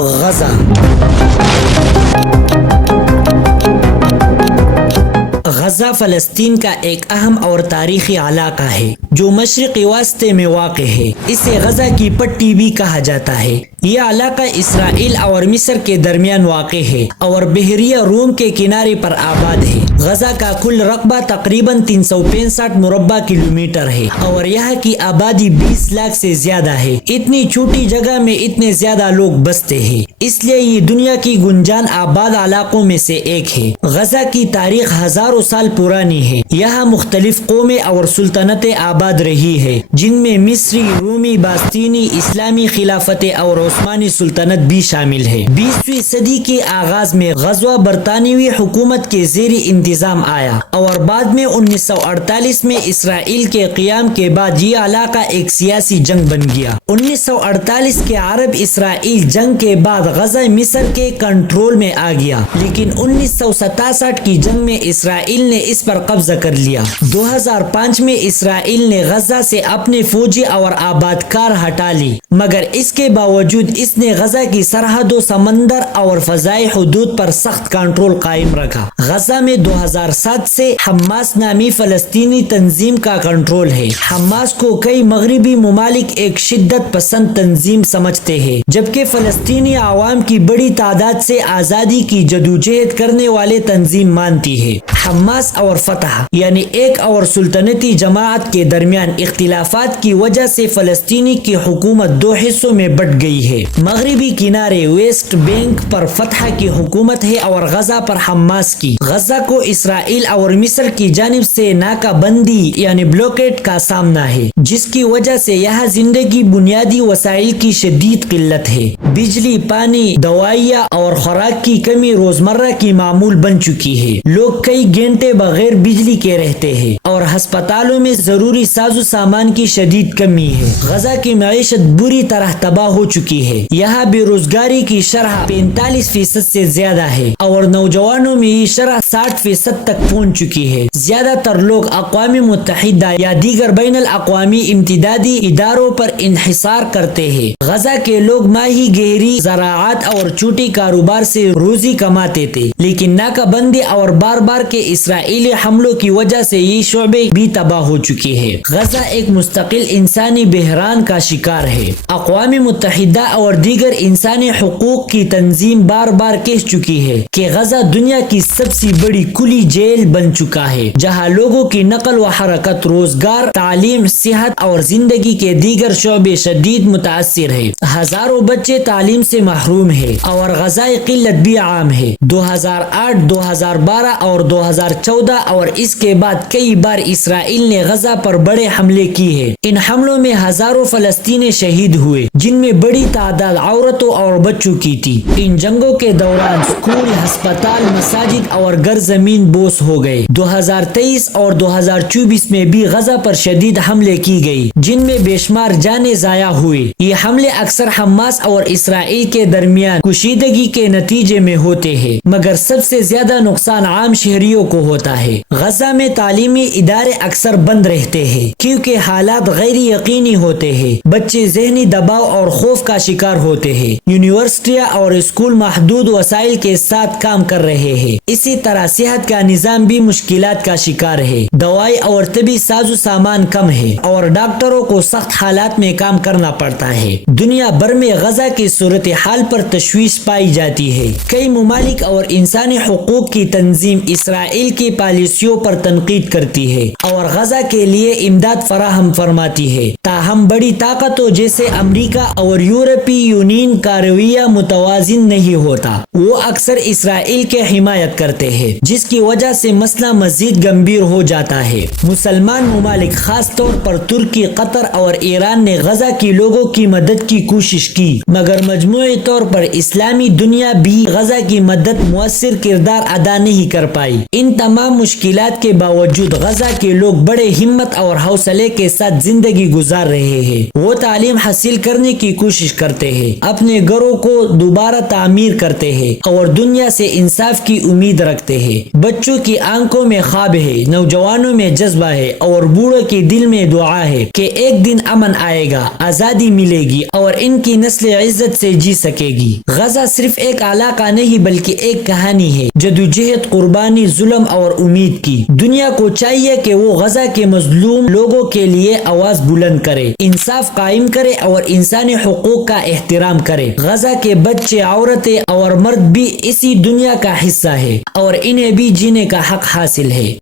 غزہ غزہ فلسطین کا ایک اہم اور تاریخی علاقہ ہے جو مشرقی وسطی میں واقع ہے۔ اسے غزہ کی پٹی بھی کہا جاتا ہے۔ یہ علاقہ اسرائیل اور مصر کے درمیان واقع ہے اور بحیرہ روم کے کنارے پر آباد ہے۔ غزہ کا کل رقبہ تقریباً 365 مربع کلومیٹر ہے اور یہاں کی آبادی 20 لاکھ سے زیادہ ہے۔ اتنی چھوٹی جگہ میں اتنے زیادہ لوگ بستے ہیں، اس لیے یہ دنیا کی گنجان آباد علاقوں میں سے ایک ہے۔ غزہ کی تاریخ ہزاروں سال پرانی ہے۔ یہاں مختلف قومیں اور سلطنتیں آباد رہی ہے، جن میں مصری، رومی، باستینی، اسلامی خلافت اور عثمانی سلطنت بھی شامل ہے۔ 20ویں صدی کے آغاز میں غزوہ برطانوی حکومت کے زیر انتظام آیا اور بعد میں 1948 میں اسرائیل کے قیام کے بعد یہ علاقہ ایک سیاسی جنگ بن گیا۔ 1948 کے عرب اسرائیل جنگ کے بعد غزہ مصر کے کنٹرول میں آ گیا، لیکن 1967 کی جنگ میں اسرائیل نے اس پر قبضہ کر لیا۔ 2005 میں اسرائیل نے غزہ سے اپنے فوجی اور آبادکار ہٹا لی، مگر اس کے باوجود اس نے غزہ کی سرحدوں، سمندر اور فضائی حدود پر سخت کنٹرول قائم رکھا۔ غزہ میں 2007 سے حماس نامی فلسطینی تنظیم کا کنٹرول ہے۔ حماس کو کئی مغربی ممالک ایک شدت پسند تنظیم سمجھتے ہیں، جبکہ فلسطینی عوام کی بڑی تعداد سے آزادی کی جدوجہد کرنے والے تنظیم مانتی ہے۔ حماس اور فتح یعنی ایک اور سلطنتی جماعت کے درمیان اختلافات کی وجہ سے فلسطینی کی حکومت دو حصوں میں بٹ گئی ہے۔ مغربی کنارے ویسٹ بینک پر فتح کی حکومت ہے اور غزہ پر حماس کی۔ غزہ کو اسرائیل اور مصر کی جانب سے ناکہ بندی یعنی بلوکیڈ کا سامنا ہے، جس کی وجہ سے یہاں زندگی بنیادی وسائل کی شدید قلت ہے۔ بجلی، پانی، دوائیاں اور خوراک کی کمی روزمرہ کی معمول بن چکی ہے۔ لوگ کئی گھنٹے بغیر بجلی کے رہتے ہیں اور ہسپتالوں میں ضروری ساز و سامان کی شدید کمی ہے۔ غزہ کی معیشت بری طرح تباہ ہو چکی ہے۔ یہاں بے روزگاری کی شرح 45% سے زیادہ ہے اور نوجوانوں میں یہ شرح 60% تک پہنچ چکی ہے۔ زیادہ تر لوگ اقوام متحدہ یا دیگر بین الاقوامی امدادی اداروں پر انحصار کرتے ہیں۔ غزہ کے لوگ ماہی گیری، زراعت اور چھوٹی کاروبار سے روزی کماتے تھے، لیکن ناکہ بندی اور بار بار کے اسرائیلی حملوں کی وجہ سے یہ شعبے بھی تباہ ہو چکی ہے۔ غزہ ایک مستقل انسانی بحران کا شکار ہے۔ اقوام متحدہ اور دیگر انسانی حقوق کی تنظیم بار بار کہہ چکی ہے کہ غزہ دنیا کی سب سے بڑی کھلی جیل بن چکا ہے، جہاں لوگوں کی نقل و حرکت، روزگار، تعلیم، صحت اور زندگی کے دیگر شعبے شدید متاثر ہے۔ ہزاروں بچے تعلیم سے محروم ہیں اور غذائی قلت بھی عام ہے۔ 2008، 2012 اور 2014 اور اس کے بعد کئی بار اسرائیل نے غزہ پر بڑے حملے کیے ہیں۔ ان حملوں میں ہزاروں فلسطینی شہید ہوئے، جن میں بڑی تعداد عورتوں اور بچوں کی تھی۔ ان جنگوں کے دوران اسکول، ہسپتال، مساجد اور گھر زمین بوس ہو گئے۔ 2023 اور 2024 میں بھی غزہ پر شدید حملے کی گئی، جن میں بے شمار جانیں ضائع ہوئے۔ یہ حملے اکثر حماس اور اسرائیل کے درمیان کشیدگی کے نتیجے میں ہوتے ہیں، مگر سب سے زیادہ نقصان عام شہریوں کو ہوتا ہے۔ غزہ میں تعلیمی ادارے اکثر بند رہتے ہیں کیونکہ حالات غیر یقینی ہوتے ہیں۔ بچے ذہنی دباؤ اور خوف کا شکار ہوتے ہیں۔ یونیورسٹیاں اور اسکول محدود وسائل کے ساتھ کام کر رہے ہیں۔ اسی طرح صحت کا نظام بھی مشکلات کا شکار ہے۔ دوائی اور طبی ساز و سامان کم ہے اور ڈاکٹروں کو سخت حالات میں کام کرنا پڑتا ہے۔ دنیا بھر میں غزہ کی صورتحال پر تشویش پائی جاتی ہے۔ کئی ممالک اور انسانی حقوق کی تنظیم اسرائیل کی پالیسیوں پر تنقید کرتی ہے اور غزہ کے لیے امداد فراہم فرماتی ہے، تاہم بڑی طاقتوں جیسے امریکہ اور یورپی یونین کا رویہ متوازن نہیں ہوتا۔ وہ اکثر اسرائیل کی حمایت کرتے ہیں، جس کی وجہ سے مسئلہ مزید گمبھیر ہو جاتا ہے۔ مسلمان ممالک خاص طور پر ترکی، قطر اور ایران نے غزہ کے لوگوں کی مدد کی کوشش کی، مگر مجموعی طور پر اسلامی دنیا بھی غزہ کی مدد مؤثر کردار ادا نہیں کر پائی۔ ان تمام مشکلات کے باوجود غزہ کے لوگ بڑے ہمت اور حوصلے کے ساتھ زندگی گزار رہے رہے ہیں، وہ تعلیم حاصل کرنے کی کوشش کرتے ہیں، اپنے گھروں کو دوبارہ تعمیر کرتے ہیں اور دنیا سے انصاف کی امید رکھتے ہیں۔ بچوں کی آنکھوں میں خواب ہے، نوجوانوں میں جذبہ ہے اور بوڑھوں کے دل میں دعا ہے کہ ایک دن امن آئے گا، آزادی ملے گی اور ان کی نسل عزت سے جی سکے گی۔ غزہ صرف ایک علاقہ نہیں بلکہ ایک کہانی ہے، جدوجہد، قربانی، ظلم اور امید کی۔ دنیا کو چاہیے کہ وہ غزہ کے مظلوم لوگوں کے لیے آواز بلند کرے، انصاف قائم کرے اور انسانی حقوق کا احترام کرے۔ غزہ کے بچے، عورتیں اور مرد بھی اسی دنیا کا حصہ ہے اور انہیں بھی جینے کا حق حاصل ہے۔